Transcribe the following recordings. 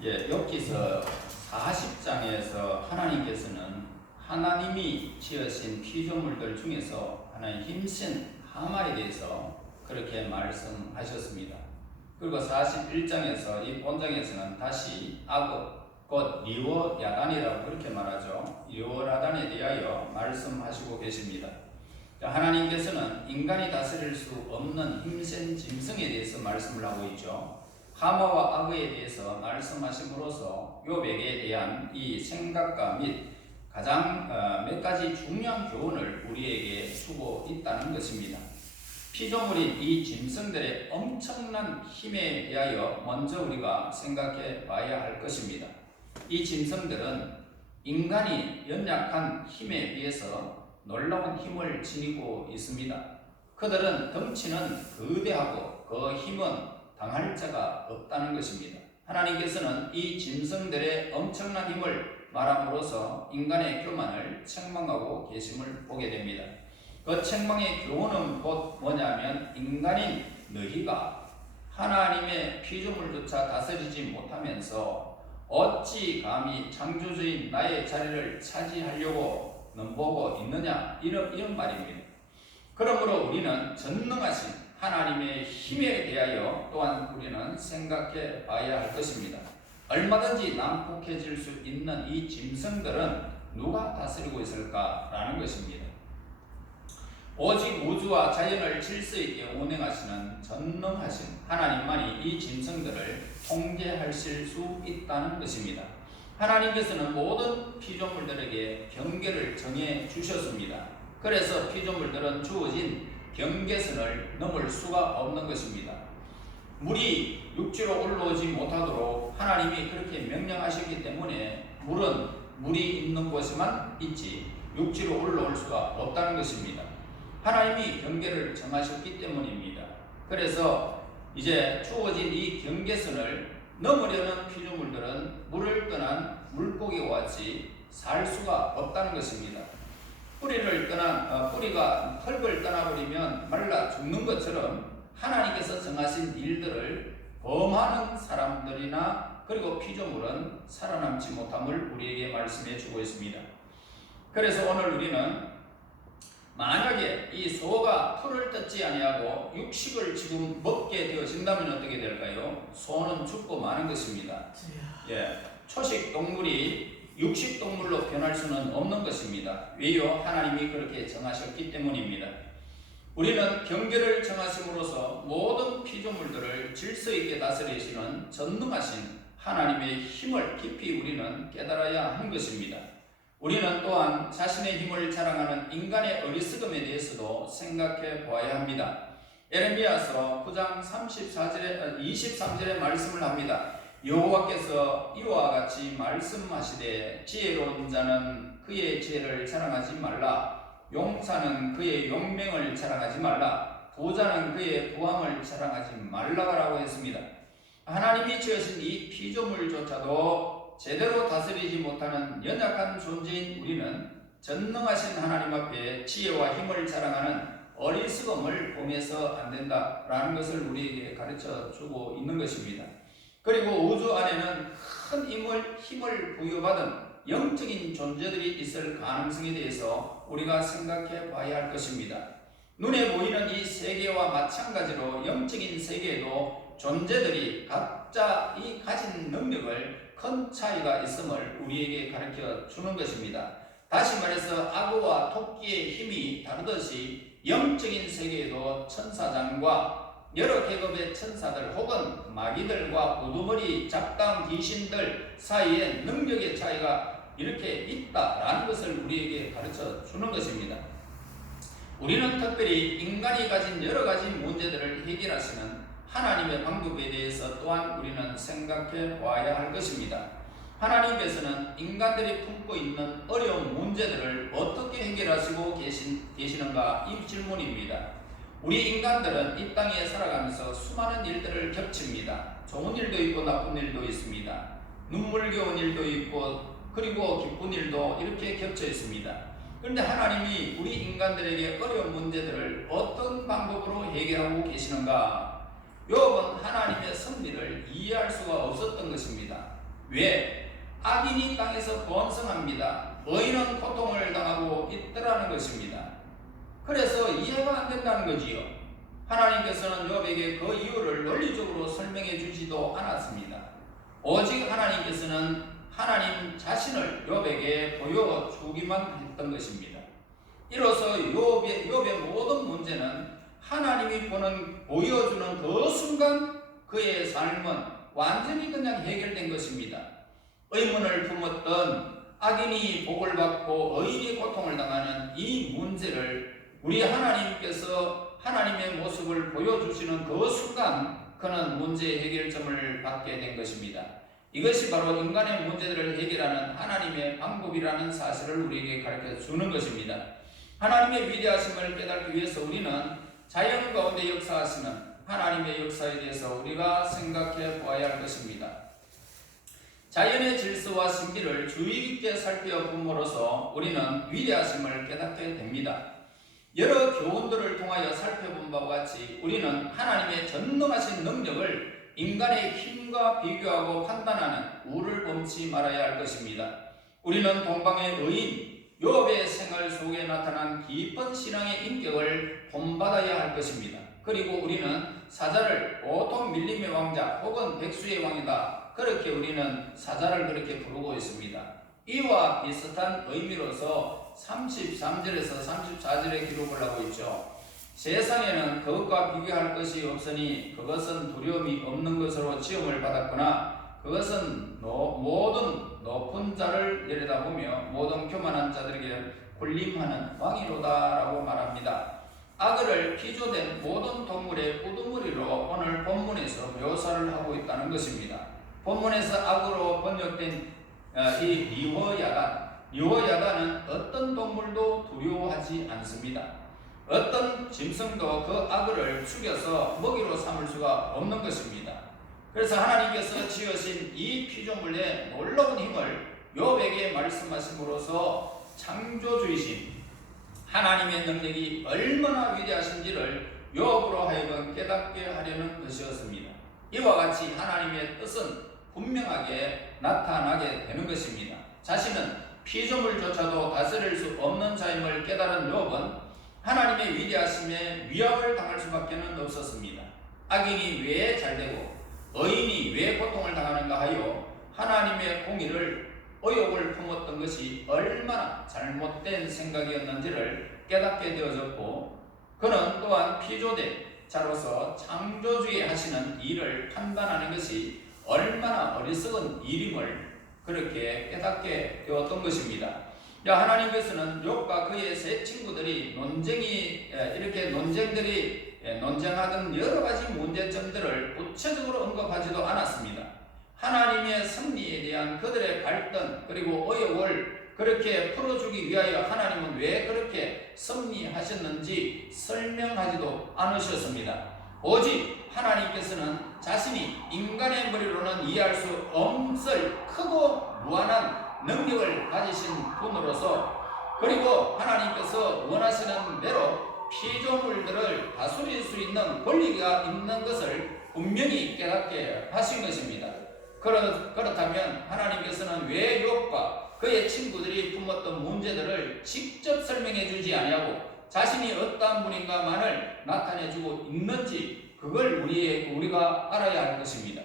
욥기서 40장에서 하나님께서는 하나님이 지으신 피조물들 중에서 하나의 힘센 하마에 대해서 그렇게 말씀하셨습니다. 그리고 41장에서 이 본장에서는 다시 악업, 곧 리워야단이라고 그렇게 말하죠. 리워야단에 대하여 말씀하시고 계십니다. 하나님께서는 인간이 다스릴 수 없는 힘센 짐승에 대해서 말씀을 하고 있죠. 하마와 악어에 대해서 말씀하심으로써 욥에게 대한 이 생각과 및 가장 몇 가지 중요한 교훈을 우리에게 주고 있다는 것입니다. 피조물인 이 짐승들의 엄청난 힘에 대하여 먼저 우리가 생각해 봐야 할 것입니다. 이 짐승들은 인간이 연약한 힘에 비해서 놀라운 힘을 지니고 있습니다. 그들은 덩치는 거대하고 그 힘은 당할 자가 없다는 것입니다. 하나님께서는 이 짐승들의 엄청난 힘을 말함으로써 인간의 교만을 책망하고 계심을 보게 됩니다. 그 책망의 교훈은 곧 뭐냐면 인간인 너희가 하나님의 피조물조차 다스리지 못하면서 어찌 감히 창조주인 나의 자리를 차지하려고 넘보고 있느냐 이런 말입니다. 그러므로 우리는 전능하신 하나님의 힘에 대하여 또한 우리는 생각해 봐야 할 것입니다. 얼마든지 난폭해질 수 있는 이 짐승들은 누가 다스리고 있을까라는 것입니다. 오직 우주와 자연을 질서 있게 운행하시는 전능하신 하나님만이 이 짐승들을 통제하실 수 있다는 것입니다. 하나님께서는 모든 피조물들에게 경계를 정해 주셨습니다. 그래서 피조물들은 주어진 경계선을 넘을 수가 없는 것입니다. 물이 육지로 올라오지 못하도록 하나님이 그렇게 명령하셨기 때문에 물은 물이 있는 곳에만 있지 육지로 올라올 수가 없다는 것입니다. 하나님이 경계를 정하셨기 때문입니다. 그래서 이제 주어진 이 경계선을 넘으려는 피조물들은 물을 떠난 물고기와 같이 살 수가 없다는 것입니다. 뿌리가 흙을 떠나버리면 말라 죽는 것처럼 하나님께서 정하신 일들을 범하는 사람들이나 그리고 피조물은 살아남지 못함을 우리에게 말씀해 주고 있습니다. 그래서 오늘 우리는 만약에 이 소가 풀을 뜯지 아니하고 육식을 지금 먹게 되어진다면 어떻게 될까요? 소는 죽고 마는 것입니다. 초식 동물이 육식 동물로 변할 수는 없는 것입니다. 왜요? 하나님이 그렇게 정하셨기 때문입니다. 우리는 경계를 정하심으로써 모든 피조물들을 질서 있게 다스리시는 전능하신 하나님의 힘을 깊이 우리는 깨달아야 하는 것입니다. 우리는 또한 자신의 힘을 자랑하는 인간의 어리석음에 대해서도 생각해 보아야 합니다. 에레미야서 9장 23절의 말씀을 합니다. 여호와께서 이와 같이 말씀하시되 지혜로운 자는 그의 지혜를 자랑하지 말라. 용사는 그의 용맹을 자랑하지 말라. 부자는 그의 부함을 자랑하지 말라라고 했습니다. 하나님이 지으신 이 피조물조차도 제대로 다스리지 못하는 연약한 존재인 우리는 전능하신 하나님 앞에 지혜와 힘을 자랑하는 어리석음을 범해서 안 된다라는 것을 우리에게 가르쳐 주고 있는 것입니다. 그리고 우주 안에는 큰 힘을 부여받은 영적인 존재들이 있을 가능성에 대해서 우리가 생각해 봐야 할 것입니다. 눈에 보이는 이 세계와 마찬가지로 영적인 세계에도 존재들이 각자 이 가진 능력을 큰 차이가 있음을 우리에게 가르쳐 주는 것입니다. 다시 말해서 악어와 토끼의 힘이 다르듯이 영적인 세계에도 천사장과 여러 계급의 천사들 혹은 마귀들과 우두머리 잡담 귀신들 사이에 능력의 차이가 이렇게 있다라는 것을 우리에게 가르쳐 주는 것입니다. 우리는 특별히 인간이 가진 여러 가지 문제들을 해결하시는 하나님의 방법에 대해서 또한 우리는 생각해 보아야 할 것입니다. 하나님께서는 인간들이 품고 있는 어려운 문제들을 어떻게 해결하시고 계시는가 이 질문입니다. 우리 인간들은 이 땅에 살아가면서 수많은 일들을 겹칩니다. 좋은 일도 있고 나쁜 일도 있습니다. 눈물겨운 일도 있고 그리고 기쁜 일도 이렇게 겹쳐 있습니다. 그런데 하나님이 우리 인간들에게 어려운 문제들을 어떤 방법으로 해결하고 계시는가? 욥은 하나님의 섭리를 이해할 수가 없었던 것입니다. 왜? 악인이 땅에서 번성합니다. 의인은 고통을 당하고 있더라는 것입니다. 그래서 이해가 안 된다는 거지요. 하나님께서는 욥에게 그 이유를 논리적으로 설명해 주지도 않았습니다. 오직 하나님께서는 하나님 자신을 욥에게 보여주기만 했던 것입니다. 이로써 욥의 모든 문제는 하나님이 보여주는 그 순간 그의 삶은 완전히 그냥 해결된 것입니다. 의문을 품었던 악인이 복을 받고 의인이 고통을 당하는 이 문제를 우리 하나님께서 하나님의 모습을 보여주시는 그 순간 그는 문제의 해결점을 받게 된 것입니다. 이것이 바로 인간의 문제들을 해결하는 하나님의 방법이라는 사실을 우리에게 가르쳐 주는 것입니다. 하나님의 위대하심을 깨닫기 위해서 우리는 자연 가운데 역사하시는 하나님의 역사에 대해서 우리가 생각해 보아야 할 것입니다. 자연의 질서와 신비를 주의 깊게 살펴봄으로써 우리는 위대하심을 깨닫게 됩니다. 여러 교훈들을 통하여 살펴본 바와 같이 우리는 하나님의 전능하신 능력을 인간의 힘과 비교하고 판단하는 우를 범치 말아야 할 것입니다. 우리는 동방의 의인 욥의 생활 속에 나타난 깊은 신앙의 인격을 본받아야 할 것입니다. 그리고 우리는 사자를 보통 밀림의 왕자 혹은 백수의 왕이다, 그렇게 우리는 사자를 그렇게 부르고 있습니다. 이와 비슷한 의미로서 33절에서 34절에 기록을 하고 있죠. 세상에는 그것과 비교할 것이 없으니 그것은 두려움이 없는 것으로 지음을 받았구나. 그것은 모든 높은 자를 내려다보며 모든 교만한 자들에게 군림하는 왕이로다 라고 말합니다. 악어를 피조된 모든 동물의 우두머리로 오늘 본문에서 묘사를 하고 있다는 것입니다. 본문에서 악어로 번역된 이 리호야단은 어떤 동물도 두려워하지 않습니다. 어떤 짐승도 그 악어를 죽여서 먹이로 삼을 수가 없는 것입니다. 그래서 하나님께서 지으신 이 피조물의 놀라운 힘을 욥에게 말씀하심으로써 창조주이신 하나님의 능력이 얼마나 위대하신지를 욥으로 하여금 깨닫게 하려는 것이었습니다. 이와 같이 하나님의 뜻은 분명하게 나타나게 되는 것입니다. 자신은 피조물조차도 다스릴 수 없는 자임을 깨달은 욥은 하나님의 위대하심에 위협을 당할 수밖에 없었습니다. 악인이 왜 잘되고 의인이 왜 고통을 당하는가 하여 하나님의 공의를 의욕을 품었던 것이 얼마나 잘못된 생각이었는지를 깨닫게 되어졌고, 그는 또한 피조된 자로서 창조주의 하시는 일을 판단하는 것이 얼마나 어리석은 일임을 그렇게 깨닫게 되었던 것입니다. 하나님께서는 욥과 그의 세 친구들이 논쟁하던 여러 가지 문제점들을 구체적으로 언급하지도 않았습니다. 하나님의 승리에 대한 그들의 갈등 그리고 의혹을 그렇게 풀어주기 위하여 하나님은 왜 그렇게 승리하셨는지 설명하지도 않으셨습니다. 오직 하나님께서는 자신이 인간의 머리로는 이해할 수 없을 크고 무한한 능력을 가지신 분으로서, 그리고 하나님께서 원하시는 대로 피조물들을 다스릴 수 있는 권리가 있는 것을 분명히 깨닫게 하신 것입니다. 그렇다면 하나님께서는 왜 욥과 그의 친구들이 품었던 문제들을 직접 설명해 주지 아니하고 자신이 어떠한 분인가만을 나타내 주고 있는지 그걸 우리가 알아야 할 것입니다.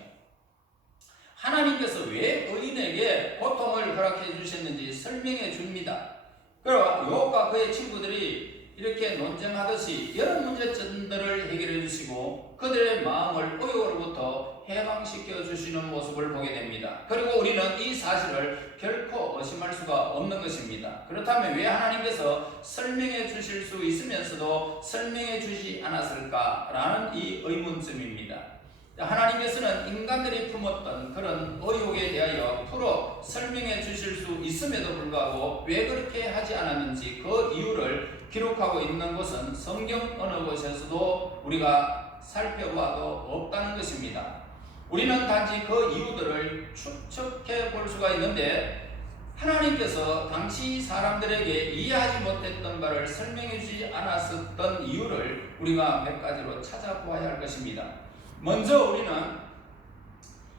하나님께서 왜 의인에게 고통을 허락해 주셨는지 설명해 줍니다. 그리고 욥과 그의 친구들이 이렇게 논쟁하듯이 여러 문제점들을 해결해 주시고 그들의 마음을 의혹으로부터 해방시켜 주시는 모습을 보게 됩니다. 그리고 우리는 이 사실을 결코 의심할 수가 없는 것입니다. 그렇다면 왜 하나님께서 설명해 주실 수 있으면서도 설명해 주지 않았을까라는 이 의문점입니다. 하나님께서는 인간들이 품었던 그런 의혹에 대하여 풀어 설명해 주실 수 있음에도 불구하고 왜 그렇게 하지 않았는지 그 이유를 기록하고 있는 것은 성경 어느 곳에서도 우리가 살펴봐도 없다는 것입니다. 우리는 단지 그 이유들을 추측해 볼 수가 있는데 하나님께서 당시 사람들에게 이해하지 못했던 바를 설명해 주지 않았었던 이유를 우리가 몇 가지로 찾아보아야 할 것입니다. 먼저 우리는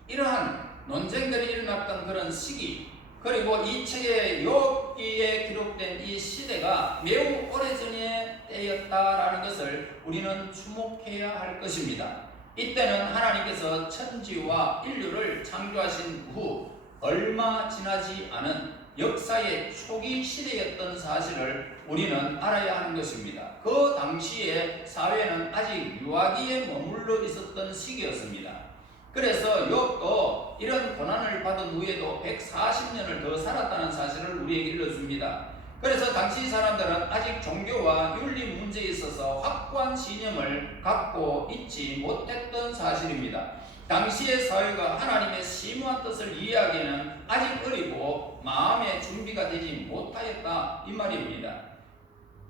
이러한 논쟁들이 일어났던 있었던 그런 시기, 그리고 이 책의 욥기에 기록된 이 시대가 매우 오래전의 때였다라는 것을 우리는 주목해야 할 것입니다. 이때는 하나님께서 천지와 인류를 창조하신 후 얼마 지나지 않은 역사의 초기 시대였던 사실을 우리는 알아야 하는 것입니다. 그 당시에 사회는 아직 유아기에 머물러 있었던 시기였습니다. 그래서 욥도 이런 고난을 받은 후에도 140년을 더 살았다는 사실을 우리에게 일러줍니다. 그래서 당시 사람들은 아직 종교와 윤리 문제에 있어서 확고한 신념을 갖고 있지 못했던 사실입니다. 당시의 사회가 하나님의 심오한 뜻을 이해하기에는 아직 어리고 마음의 준비가 되지 못하였다 이 말입니다.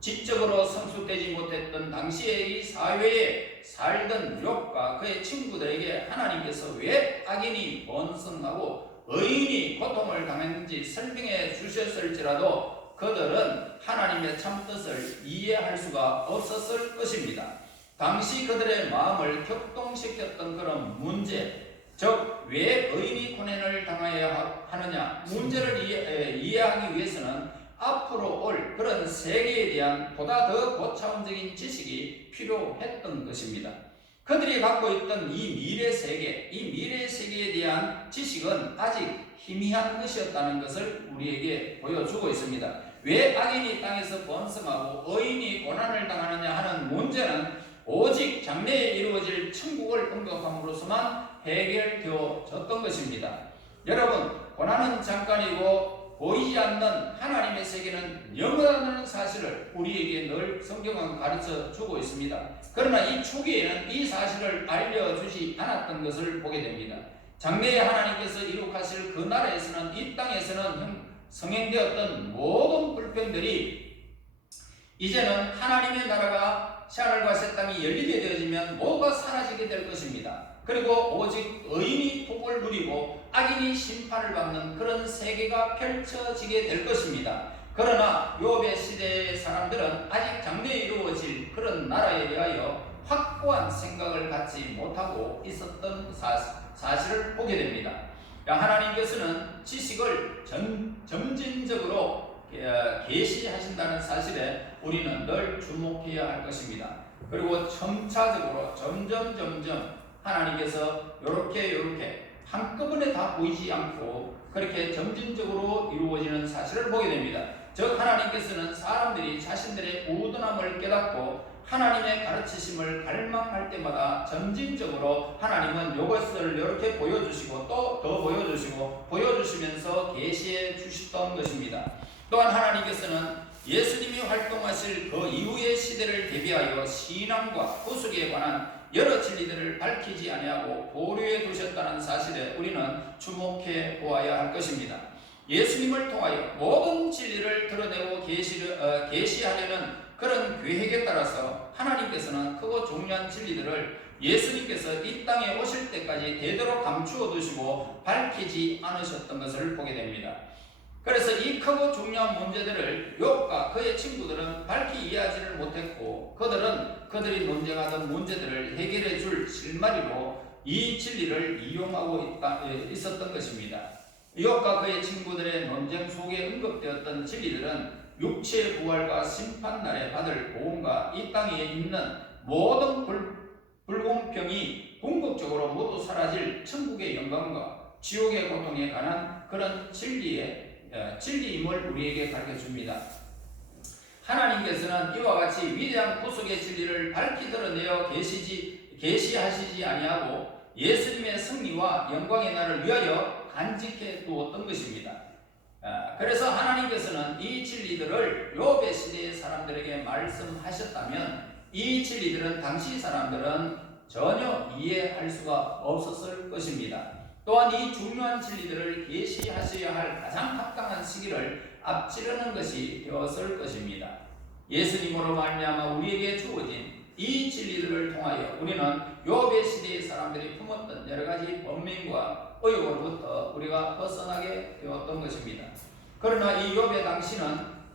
지적으로 성숙되지 못했던 당시의 이 사회에 살던 욥과 그의 친구들에게 하나님께서 왜 악인이 번성하고 의인이 고통을 당했는지 설명해 주셨을지라도 그들은 하나님의 참뜻을 이해할 수가 없었을 것입니다. 당시 그들의 마음을 격동시켰던 그런 문제, 즉 왜 의인이 고난을 당해야 하느냐 문제를 이해하기 위해서는 앞으로 올 그런 세계에 대한 보다 더 고차원적인 지식이 필요했던 것입니다. 그들이 갖고 있던 이 미래 세계에 대한 지식은 아직 희미한 것이었다는 것을 우리에게 보여주고 있습니다. 왜 악인이 땅에서 번성하고 의인이 고난을 당하느냐 하는 문제는 오직 장래에 이루어질 천국을 언급함으로써만 해결되어졌던 것입니다. 여러분, 고난은 잠깐이고 보이지 않는 하나님의 세계는 영원하다는 사실을 우리에게 늘 성경은 가르쳐 주고 있습니다. 그러나 이 초기에는 이 사실을 알려주지 않았던 것을 보게 됩니다. 장래에 하나님께서 이룩하실 그 나라에서는 이 땅에서는 성행되었던 모든 불평들이 이제는 하나님의 나라가 하늘과 새 땅이 열리게 되어지면 모두가 사라지게 될 것입니다. 그리고 오직 의인이 복을 누리고 악인이 심판을 받는 그런 세계가 펼쳐지게 될 것입니다. 그러나 욥의 시대의 사람들은 아직 장래에 이루어질 그런 나라에 대하여 확고한 생각을 갖지 못하고 있었던 사실을 보게 됩니다. 하나님께서는 지식을 점진적으로 계시하신다는 사실에 우리는 늘 주목해야 할 것입니다. 그리고 점차적으로 점점 하나님께서 이렇게 한꺼번에 다 보이지 않고 그렇게 점진적으로 이루어지는 사실을 보게 됩니다. 즉 하나님께서는 사람들이 자신들의 우둔함을 깨닫고 하나님의 가르치심을 갈망할 때마다 점진적으로 하나님은 이것을 이렇게 보여주시고 또 더 보여주시고 보여주시면서 계시해 주셨던 것입니다. 또한 하나님께서는 예수님이 활동하실 그 이후의 시대를 대비하여 신앙과 구속에 관한 여러 진리들을 밝히지 아니하고 보류해 두셨다는 사실에 우리는 주목해 보아야 할 것입니다. 예수님을 통하여 모든 진리를 드러내고 계시하려는 그런 계획에 따라서 하나님께서는 크고 중요한 진리들을 예수님께서 이 땅에 오실 때까지 되도록 감추어 두시고 밝히지 않으셨던 것을 보게 됩니다. 그래서 이 크고 중요한 문제들을 욥과 그의 친구들은 밝히 이해하지를 못했고 그들이 논쟁하던 문제들을 해결해 줄 실마리로 이 진리를 이용하고 있었던 것입니다. 욥과 그의 친구들의 논쟁 속에 언급되었던 진리들은 육체의 부활과 심판날에 받을 보응과 이 땅에 있는 모든 불공평이 궁극적으로 모두 사라질 천국의 영광과 지옥의 고통에 관한 그런 진리임을 우리에게 가르쳐줍니다. 하나님께서는 이와 같이 위대한 구속의 진리를 밝히 드러내어 계시하시지 아니하고 예수님의 승리와 영광의 날을 위하여 간직해 두었던 것입니다. 그래서 하나님께서는 이 진리들을 욥의 시대의 사람들에게 말씀하셨다면 이 진리들은 당시 사람들은 전혀 이해할 수가 없었을 것입니다. 또한 이 중요한 진리들을 계시하셔야 할 가장 합당한 시기를 앞지르는 것이 되었을 것입니다. 예수님으로 말미암아 우리에게 주어진 이 진리들을 통하여 우리는 욥의 시대의 사람들이 품었던 여러 가지 번민과 의혹으로부터 우리가 벗어나게 되었던 것입니다. 그러나 이 욥의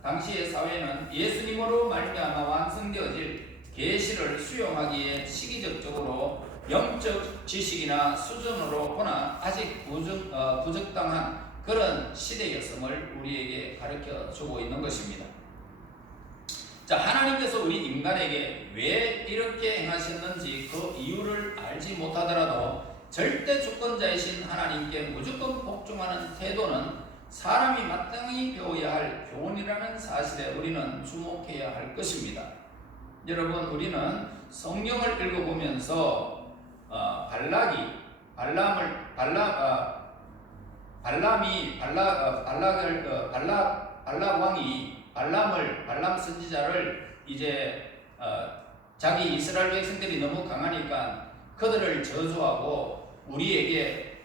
당시의 사회는 예수님으로 말미암아 완성되어질 계시를 수용하기에 시기적으로 영적 지식이나 수준으로 보나 아직 부적당한 그런 시대였음을 우리에게 가르쳐 주고 있는 것입니다. 자, 하나님께서 우리 인간에게 왜 이렇게 행하셨는지 그 이유를 알지 못하더라도 절대 주권자이신 하나님께 무조건 복종하는 태도는 사람이 마땅히 배워야 할 교훈이라는 사실에 우리는 주목해야 할 것입니다. 여러분, 우리는 성경을 읽어보면서 발람 선지자를 이제 자기 이스라엘 백성들이 너무 강하니까 그들을 저주하고 우리에게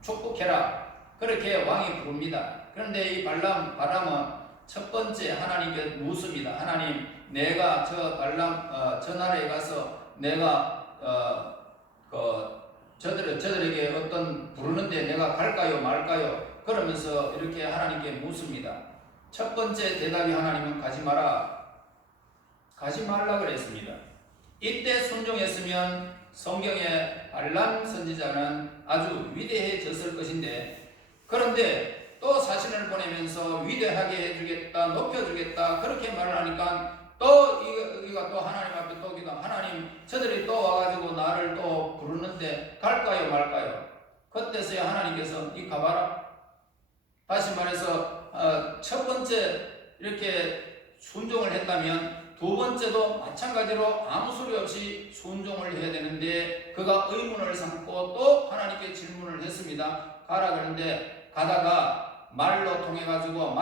축복해라, 그렇게 왕이 부릅니다. 그런데 이 발람은 첫 번째 하나님께 묻습니다. 하나님, 내가 저 나라에 가서 내가 저들에게 어떤 부르는데 내가 갈까요 말까요? 그러면서 이렇게 하나님께 묻습니다. 첫 번째 대답이 하나님은 가지 말라 그랬습니다. 이때 순종했으면 성경의 발람 선지자는 아주 위대해졌을 것인데, 그런데 또 사신을 보내면서 위대하게 해주겠다, 높여주겠다 그렇게 말을 하니까 또 이가 또 하나님 앞에 또 기도, 하나님, 저들이 또 와가지고 나를 또 부르는데 갈까요 말까요? 그때서야 하나님께서 이 가봐라. 다시 말해서 첫 번째 이렇게 순종을 했다면 두 번째도 마찬가지로 아무 소리 없이 순종을 해야 되는데 그가 의문을 삼고 또 하나님께 질문을 했습니다. 가라 그러는데 가다가 말로 통해 가지고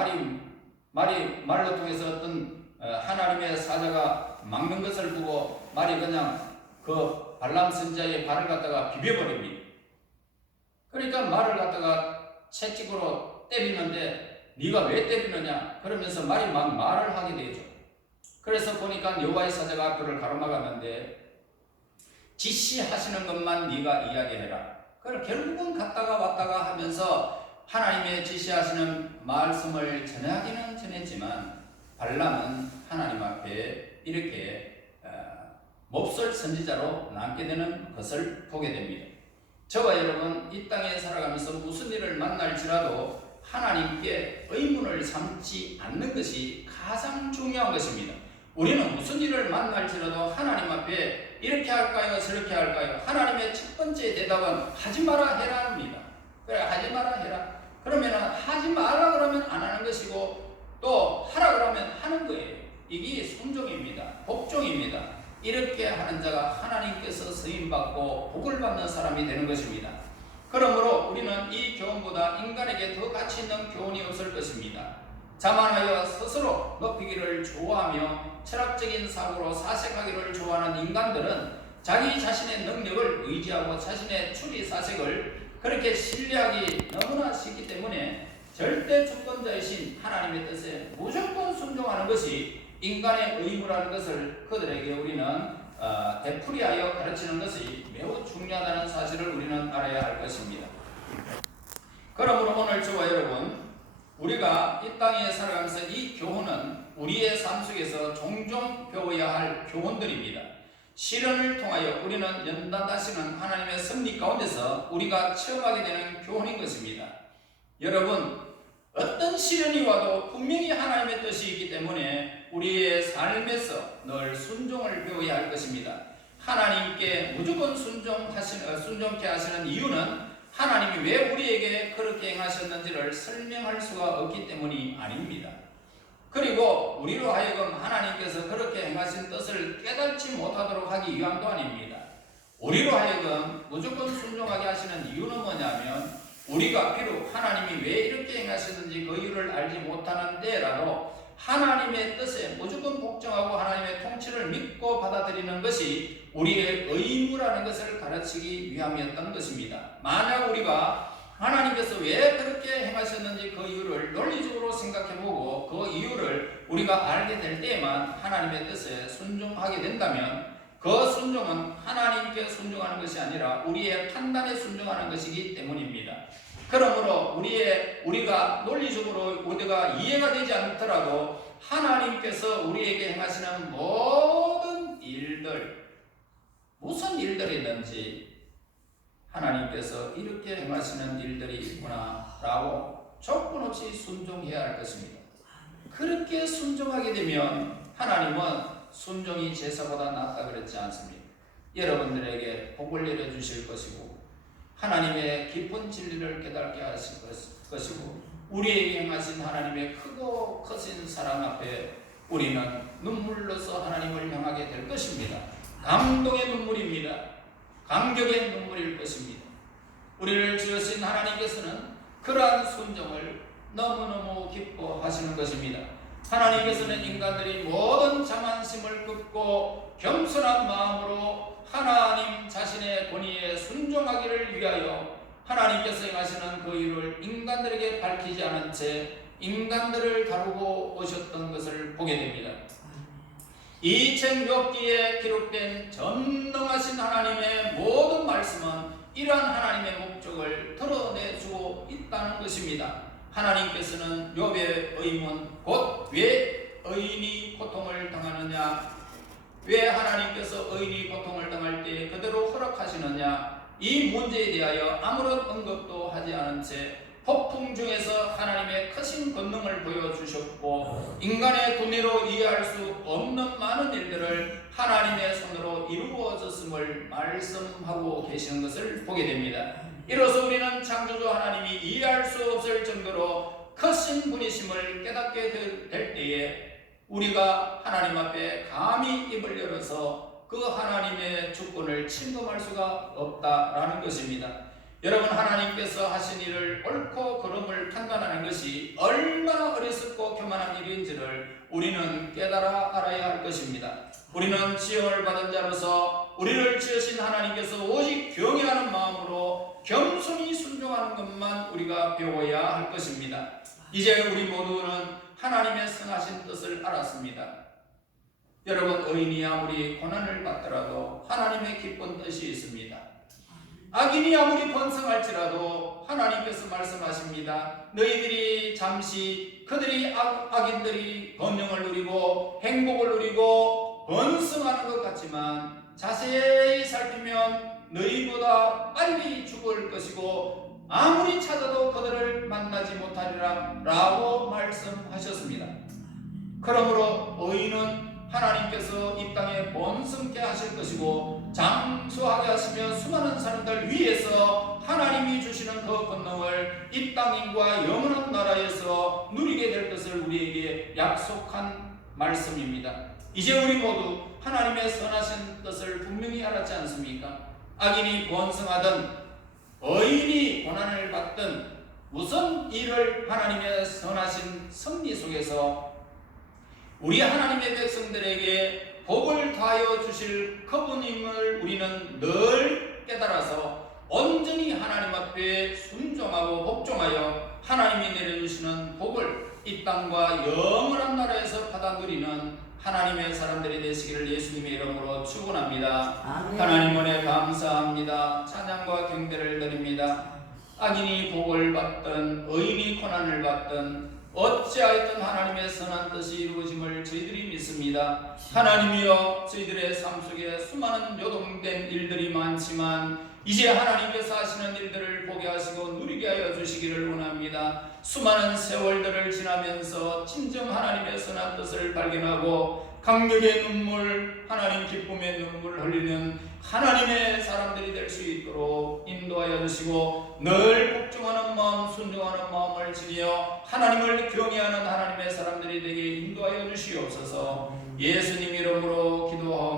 말로 통해서 어떤 하나님의 사자가 막는 것을 보고 말이 그냥 그 발람 선지자의 발을 갖다가 비벼버립니다. 그러니까 말을 갖다가 채찍으로 때리는데 네가 왜 때리느냐 그러면서 말이 막 말을 하게 되죠. 그래서 보니까 여호와의 사자가 그를 가로막았는데 지시하시는 것만 네가 이야기해라. 그걸 결국은 갔다가 왔다가 하면서 하나님의 지시하시는 말씀을 전하기는 전했지만 발람은 하나님 앞에 이렇게 몹쓸 선지자로 남게 되는 것을 보게 됩니다. 저와 여러분, 이 땅에 살아가면서 무슨 일을 만날지라도 하나님께 의문을 삼지 않는 것이 가장 중요한 것입니다. 우리는 무슨 일을 만날지라도 하나님 앞에 이렇게 할까요 저렇게 할까요? 하나님의 첫 번째 대답은 하지 마라 해라 합니다. 그래, 하지 마라 해라. 그러면 하지 마라 그러면 안 하는 것이고 또 하라 그러면 하는 거예요. 이게 순종입니다. 복종입니다. 이렇게 하는 자가 하나님께서 쓰임받고 복을 받는 사람이 되는 것입니다. 그러므로 우리는 이 교훈보다 인간에게 더 가치 있는 교훈이 없을 것입니다. 자만하여 스스로 높이기를 좋아하며 철학적인 사고로 사색하기를 좋아하는 인간들은 자기 자신의 능력을 의지하고 자신의 추리사색을 그렇게 신뢰하기 너무나 쉽기 때문에 절대 주권자이신 하나님의 뜻에 무조건 순종하는 것이 인간의 의무라는 것을 그들에게 우리는 되풀이하여 가르치는 것이 매우 중요하다는 사실을 우리는 알아야 할 것입니다. 그러므로 오늘 저와 여러분, 우리가 이 땅에 살아가면서 이 교훈은 우리의 삶 속에서 종종 배워야 할 교훈들입니다. 시련을 통하여 우리는 연단하시는 하나님의 섭리 가운데서 우리가 체험하게 되는 교훈인 것입니다. 여러분, 어떤 시련이 와도 분명히 하나님의 뜻이 있기 때문에 우리의 삶에서 늘 순종을 배워야 할 것입니다. 하나님께 무조건 순종케 하시는 이유는 하나님이 왜 우리에게 그렇게 행하셨는지를 설명할 수가 없기 때문이 아닙니다. 그리고 우리로 하여금 하나님께서 그렇게 행하신 뜻을 깨닫지 못하도록 하기 위함도 아닙니다. 우리로 하여금 무조건 순종하게 하시는 이유는 뭐냐면 우리가 비록 하나님이 왜 이렇게 행하셨는지 그 이유를 알지 못하는 데라도 하나님의 뜻에 무조건 복종하고 하나님의 통치를 믿고 받아들이는 것이 우리의 의무라는 것을 가르치기 위함이었던 것입니다. 만약 우리가 하나님께서 왜 그렇게 행하셨는지 그 이유를 논리적으로 생각해보고 그 이유를 우리가 알게 될 때에만 하나님의 뜻에 순종하게 된다면 그 순종은 하나님께 순종하는 것이 아니라 우리의 판단에 순종하는 것이기 때문입니다. 그러므로 우리가 논리적으로 우리가 이해가 되지 않더라도 하나님께서 우리에게 행하시는 모든 일들, 무슨 일들이든지 하나님께서 이렇게 행하시는 일들이 있구나 라고 조건 없이 순종해야 할 것입니다. 그렇게 순종하게 되면 하나님은 순종이 제사보다 낫다 그랬지 않습니까? 여러분들에게 복을 내려주실 것이고 하나님의 깊은 진리를 깨닫게 하실 것이고 우리에게 행하신 하나님의 크고 크신 사랑 앞에 우리는 눈물로서 하나님을 향하게 될 것입니다. 감동의 눈물입니다. 감격의 눈물일 것입니다. 우리를 지으신 하나님께서는 그러한 순종을 너무너무 기뻐하시는 것입니다. 하나님께서는 인간들이 모든 자만심을 끊고 겸손한 마음으로 하나님 자신의 권위에 순종하기를 위하여 하나님께서 행하시는 그 일을 인간들에게 밝히지 않은 채 인간들을 다루고 오셨던 것을 보게 됩니다. 이 책 욥기에 기록된 전능하신 하나님의 모든 말씀은 이러한 하나님의 목적을 드러내주고 있다는 것입니다. 하나님께서는 욥의 의문 곧 왜 의인이 고통을 당하느냐, 왜 하나님께서 의인이 고통을 당할 때 그대로 허락하시느냐, 이 문제에 대하여 아무런 언급도 하지 않은 채 폭풍 중에서 하나님의 크신 권능을 보여주셨고 인간의 두뇌로 이해할 수 없는 많은 일들을 하나님의 손으로 이루어졌음을 말씀하고 계시는 것을 보게 됩니다. 이로써 우리는 창조주 하나님이 이해할 수 없을 정도로 크신 분이심을 깨닫게 될 때에 우리가 하나님 앞에 감히 입을 열어서 그 하나님의 주권을 침범할 수가 없다라는 것입니다. 여러분, 하나님께서 하신 일을 옳고 그름을 판단하는 것이 얼마나 어리석고 교만한 일인지를 우리는 깨달아 알아야 할 것입니다. 우리는 지음을 받은 자로서 우리를 지으신 하나님께서 오직 경외하는 마음으로 겸손히 순종하는 것만 우리가 배워야 할 것입니다. 이제 우리 모두는 하나님의 선하신 뜻을 알았습니다. 여러분, 의인이 아무리 고난을 받더라도 하나님의 기쁜 뜻이 있습니다. 악인이 아무리 번성할지라도 하나님께서 말씀하십니다. 너희들이 잠시 그들이 악인들이 번영을 누리고 행복을 누리고 번성하는 것 같지만 자세히 살피면 너희보다 빨리 죽을 것이고 아무리 찾아도 그들을 만나지 못하리라 라고 말씀하셨습니다. 그러므로 의인은 하나님께서 이 땅에 번성케 하실 것이고 장수하게 하시며 수많은 사람들 위해서 하나님이 주시는 그 권능을 이 땅인과 영원한 나라에서 누리게 될 것을 우리에게 약속한 말씀입니다. 이제 우리 모두 하나님의 선하신 뜻을 분명히 알았지 않습니까? 악인이 번성하든 의인이 고난을 받든 무슨 일을 하나님의 선하신 섭리 속에서 우리 하나님의 백성들에게 복을 더하여 주실 그분임을 우리는 늘 깨달아서 온전히 하나님 앞에 순종하고 복종하여 하나님이 내려주시는 복을 이 땅과 영원한 나라에서 받아 누리는 하나님의 사람들이 되시기를 예수님의 이름으로 축원합니다. 하나님 은혜 감사합니다. 찬양과 경배를 드립니다. 악인이 복을 받든 의인이 고난을 받든 어찌하였든 하나님의 선한 뜻이 이루어짐을 저희들이 믿습니다. 하나님이여, 저희들의 삶 속에 수많은 요동된 일들이 많지만 이제 하나님께서 하시는 일들을 보게 하시고 누리게 하여 주시기를 원합니다. 수많은 세월들을 지나면서 진정 하나님의 선한 뜻을 발견하고 감격의 눈물, 하나님 기쁨의 눈물을 흘리는 하나님의 사람들이 될 수 있도록 인도하여 주시고 늘 복종하는 마음, 순종하는 마음을 지니어 하나님을 경외하는 하나님의 사람들이 되게 인도하여 주시옵소서. 예수님 이름으로 기도하옵나이다.